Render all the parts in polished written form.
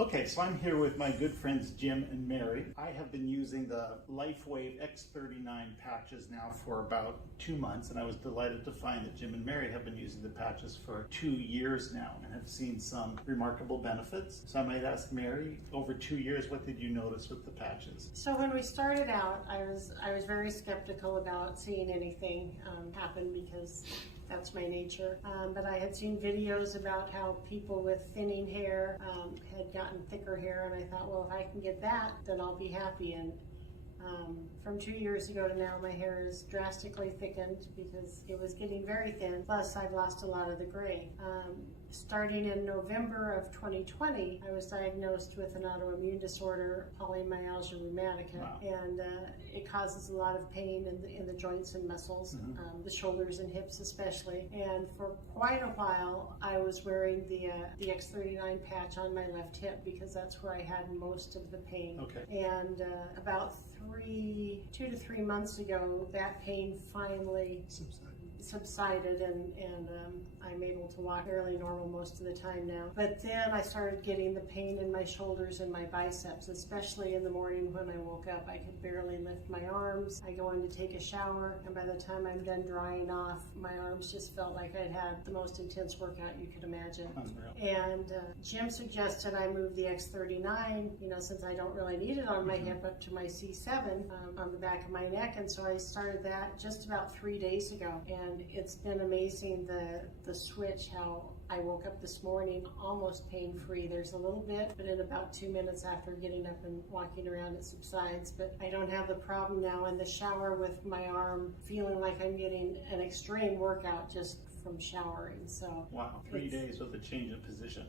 Okay, so I'm here with my good friends Jim and Mary. I have been using the LifeWave X39 patches now for about 2 months, and I was delighted to find that Jim and Mary have been using the patches for 2 years now and have seen some remarkable benefits. So I might ask Mary, over 2 years, what did you notice with the patches? So when we started out, I was very skeptical about seeing anything happen because that's my nature. But I had seen videos about how people with thinning hair had gotten thicker hair, and I thought, well, if I can get that, then I'll be happy. And from 2 years ago to now, my hair is drastically thickened because it was getting very thin. Plus, I've lost a lot of the gray. Starting in November of 2020, I was diagnosed with an autoimmune disorder, polymyalgia rheumatica, wow. and it causes a lot of pain in the joints and muscles, the shoulders and hips especially. And for quite a while, I was wearing the X39 patch on my left hip because that's where I had most of the pain. Okay. And about 2 to 3 months ago, that pain finally subsided, and I'm able to walk fairly normal most of the time now. But then I started getting the pain in my shoulders and my biceps, especially in the morning when I woke up. I could barely lift my arms. I go in to take a shower, and by the time I'm done drying off, my arms just felt like I'd had the most intense workout you could imagine. Unreal. And Jim suggested I move the X39, since I don't really need it on my hip, up to my C7 on the back of my neck. And so I started that just about 3 days ago. And it's been amazing the switch, how I woke up this morning almost pain-free. There's a little bit, but in about 2 minutes after getting up and walking around, it subsides. But I don't have the problem now in the shower with my arm feeling like I'm getting an extreme workout just from showering. So wow, 3 days with a change of position.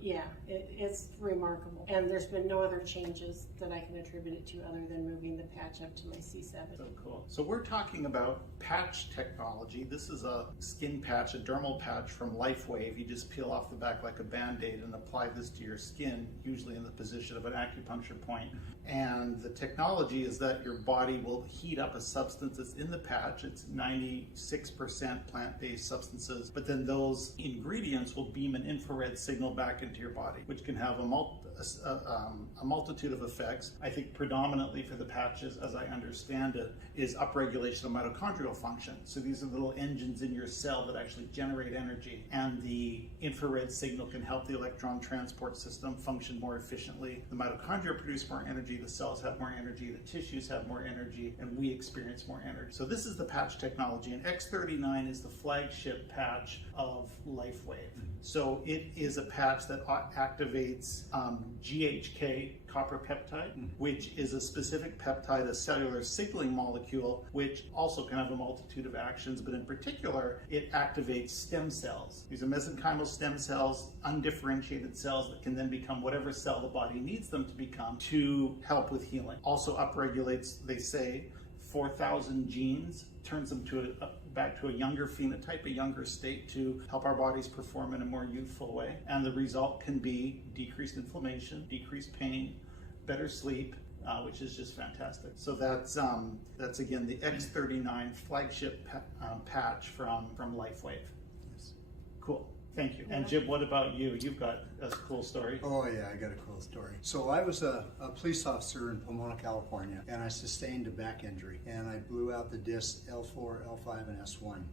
Yeah, it's remarkable. And there's been no other changes that I can attribute it to other than moving the patch up to my C7. So cool. So we're talking about patch technology. This is a skin patch, a dermal patch from LifeWave. You just peel off the back like a Band-Aid and apply this to your skin, usually in the position of an acupuncture point. And the technology is that your body will heat up a substance that's in the patch. It's 96% plant-based substances, but then those ingredients will beam an infrared signal back into your body, which can have a multitude of effects. I think predominantly for the patches, as I understand it, is upregulation of mitochondrial function. So these are little engines in your cell that actually generate energy, and the infrared signal can help the electron transport system function more efficiently. The mitochondria produce more energy, the cells have more energy, the tissues have more energy, and we experience more energy. So this is the patch technology, and X39 is the flagship patch of LifeWave. So it is a patch that activates GHK, copper peptide, which is a specific peptide, a cellular signaling molecule, which also can have a multitude of actions, but in particular, it activates stem cells. These are mesenchymal stem cells, undifferentiated cells that can then become whatever cell the body needs them to become to help with healing. Also upregulates, they say, 4,000 genes, turns them to back to a younger phenotype, a younger state, to help our bodies perform in a more youthful way. And the result can be decreased inflammation, decreased pain, better sleep, which is just fantastic. So that's again the X39 flagship patch from LifeWave. Yes. Cool. Thank you. And Jim, what about you? You've got a cool story. Oh yeah, I got a cool story. So I was a police officer in Pomona, California, and I sustained a back injury, and I blew out the discs L4, L5, and S1.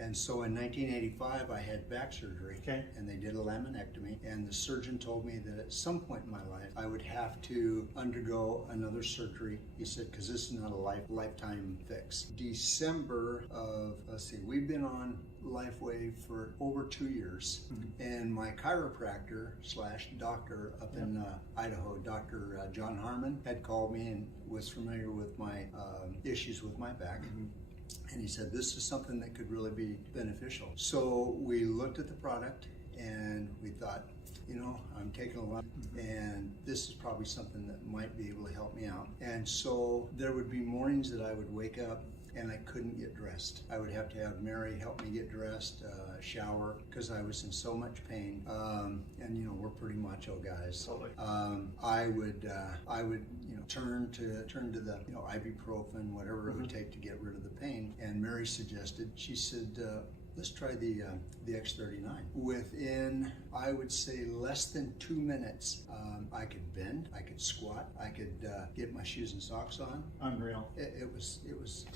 And so in 1985, I had back surgery, and they did a laminectomy, and the surgeon told me that at some point in my life, I would have to undergo another surgery. He said, because this is not a lifetime fix. December of, we've been on LifeWave for over 2 years, and my chiropractor / doctor up in Idaho, Dr. John Harmon, had called me and was familiar with my issues with my back. And he said, this is something that could really be beneficial. So we looked at the product and we thought, I'm taking a lot, and this is probably something that might be able to help me out. And so there would be mornings that I would wake up and I couldn't get dressed. I would have to have Mary help me get dressed, shower, because I was in so much pain. And we're pretty macho guys. Totally. I would turn to the ibuprofen, whatever it would take to get rid of the pain. And Mary suggested, she said, let's try the X39. Within, I would say, less than 2 minutes, I could bend, I could squat, I could get my shoes and socks on. Unreal. It was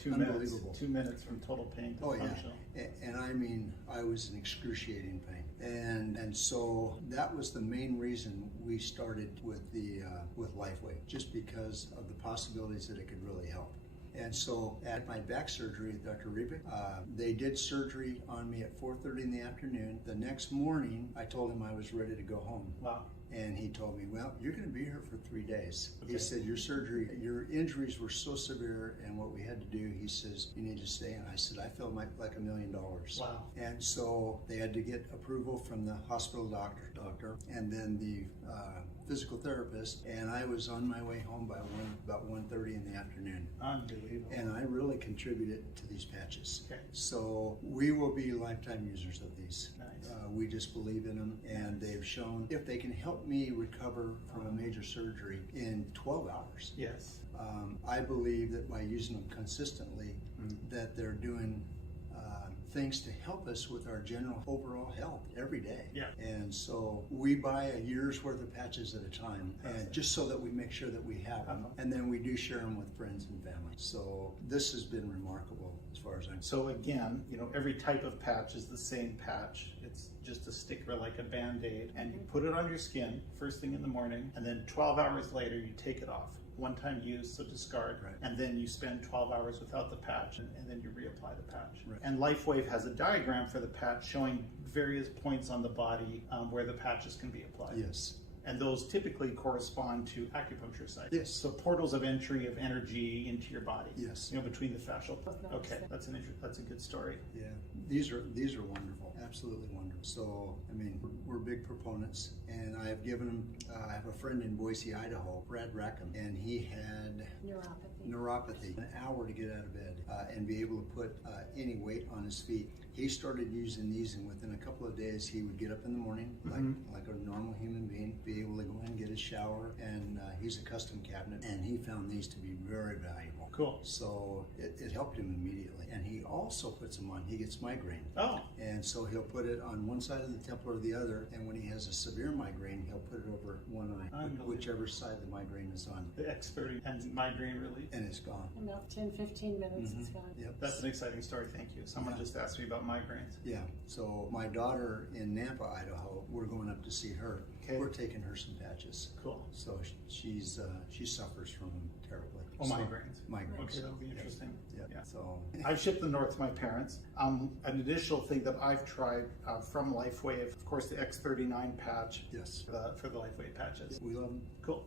2 unbelievable. minutes. 2 minutes from total pain to functional. And I mean, I was in excruciating pain, and so that was the main reason we started with with LifeWave, just because of the possibilities that it could really help. And so at my back surgery, Dr. Riebeck, they did surgery on me at 4:30 in the afternoon. The next morning, I told him I was ready to go home. Wow. And he told me, well, you're going to be here for 3 days. Okay. He said, your surgery, your injuries were so severe, and what we had to do, he says, you need to stay. And I said, I feel like $1 million. Wow. And so they had to get approval from the hospital doctor, and then the physical therapist, and I was on my way home by about 1:30 in the afternoon. Unbelievable. And I really contributed to these patches. Okay. So we will be lifetime users of these. Nice. We just believe in them, and they've shown if they can help me recover from a major surgery in 12 hours. Yes. I believe that by using them consistently, that they're doing things to help us with our general overall health every day. Yeah. And so we buy a year's worth of patches at a time, and just so that we make sure that we have them, and then we do share them with friends and family. So this has been remarkable as far as I'm concerned. So again, you know, every type of patch is the same patch. It's just a sticker like a Band-Aid, and you put it on your skin first thing in the morning, and then 12 hours later you take it off. One-time use, so discard, Right. and then you spend 12 hours without the patch, and then you reapply the patch. Right. And LifeWave has a diagram for the patch showing various points on the body where the patches can be applied. Yes. And those typically correspond to acupuncture sites. Yes. So portals of entry of energy into your body. Yes. You know, between the fascial. Nice. Okay, that's a good story. Yeah, these are wonderful, absolutely wonderful. So, I mean, we're big proponents, and I've given them, I have a friend in Boise, Idaho, Brad Rackham, and he had neuropathy, an hour to get out of bed and be able to put any weight on his feet. He started using these, and within a couple of days, he would get up in the morning like a normal human being, be able to go in and get his shower, and he's a custom cabinet, and he found these to be very valuable. Cool. So it helped him immediately, and he also puts them on. He gets migraine. Oh. And so he'll put it on one side of the temple or the other, and when he has a severe migraine, he'll put it over one eye, whichever side the migraine is on. The expert and migraine relief. And it's gone. In about 10-15 minutes, it's gone. Yep. That's an exciting story, thank you. Someone just asked me about migraines. Yeah. So my daughter in Nampa, Idaho, we're going up to see her. Okay. We're taking her some patches. Cool. So she suffers from them terribly. Oh, So, migraines. Migraines. Okay, that'll be interesting. Yeah. So I've shipped them north to my parents. An additional thing that I've tried from LifeWave, of course, the X39 patch. yes, For the LifeWave patches. we love them. Cool.